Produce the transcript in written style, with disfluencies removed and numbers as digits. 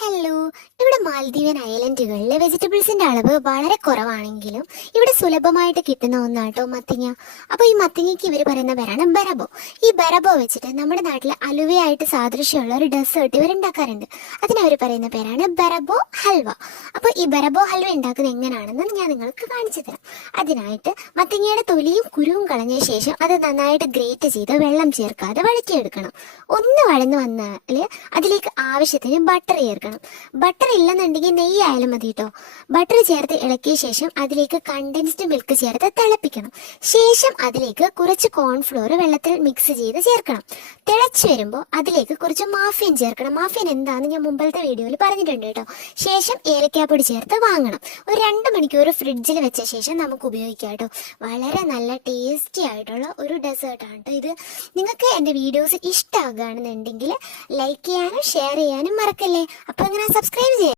Hello. ഇവിടെ മാലദ്വീപൻ ഐലൻഡുകളിൽ വെജിറ്റബിൾസിന്റെ അളവ് വളരെ കുറവാണെങ്കിലും ഇവിടെ സുലഭമായിട്ട് കിട്ടുന്ന ഒന്നാട്ടോ മത്തിങ്ങ. അപ്പോൾ ഈ മത്തിങ്ങയ്ക്ക് ഇവർ പറയുന്ന പേരാണ് ബരബോ. ഈ ബരബോ വെച്ചിട്ട് നമ്മുടെ നാട്ടിൽ അലുവയായിട്ട് സാദൃശ്യമുള്ള ഒരു ഡെസേർട്ട് ഇവർ ഉണ്ടാക്കാറുണ്ട്. അതിനവർ പറയുന്ന പേരാണ് ബരബോ ഹൽവ. അപ്പോൾ ഈ ബരബോ ഹൽവ ഉണ്ടാക്കുന്നത് എങ്ങനെയാണെന്ന് ഞാൻ നിങ്ങൾക്ക് കാണിച്ചു തരാം. അതിനായിട്ട് മത്തിങ്ങയുടെ തൊലിയും കുരുവും കളഞ്ഞ ശേഷം അത് നന്നായിട്ട് ഗ്രേറ്റ് ചെയ്ത് വെള്ളം ചേർക്കാതെ വഴറ്റിയെടുക്കണം. ഒന്ന് വഴന്ന് വന്നാൽ അതിലേക്ക് ആവശ്യത്തിന് ബട്ടർ ചേർക്കണം. ബട്ടർ ഇല്ലെന്നുണ്ടെങ്കിൽ നെയ്യ് ആയാലും മതി കേട്ടോ. ബട്ടർ ചേർത്ത് ഇളക്കിയ ശേഷം അതിലേക്ക് കണ്ടൻസ്ഡ് മിൽക്ക് ചേർത്ത് തിളപ്പിക്കണം. ശേഷം അതിലേക്ക് കുറച്ച് കോൺഫ്ലോർ വെള്ളത്തിൽ മിക്സ് ചെയ്ത് ചേർക്കണം. തിളച്ച് വരുമ്പോൾ അതിലേക്ക് കുറച്ച് മാഫിൻ ചേർക്കണം. മാഫിൻ എന്താണെന്ന് ഞാൻ മുമ്പത്തെ വീഡിയോയിൽ പറഞ്ഞിട്ടുണ്ട് കേട്ടോ. ശേഷം ഏലക്കാപ്പൊടി ചേർത്ത് വാങ്ങണം. ഒരു 2 മണിക്കൂർ ഫ്രിഡ്ജിൽ വെച്ച ശേഷം നമുക്ക് ഉപയോഗിക്കാം കേട്ടോ. വളരെ നല്ല ടേസ്റ്റി ആയിട്ടുള്ള ഒരു ഡെസേർട്ടാണ് കേട്ടോ ഇത്. നിങ്ങൾക്ക് എൻ്റെ വീഡിയോസ് ഇഷ്ടമാകുകയാണെന്നുണ്ടെങ്കിൽ ലൈക്ക് ചെയ്യാനും ഷെയർ ചെയ്യാനും മറക്കല്ലേ. അപ്പോൾ ഇങ്ങനെ സബ്സ്ക്രൈബ് ചെയ്യാം.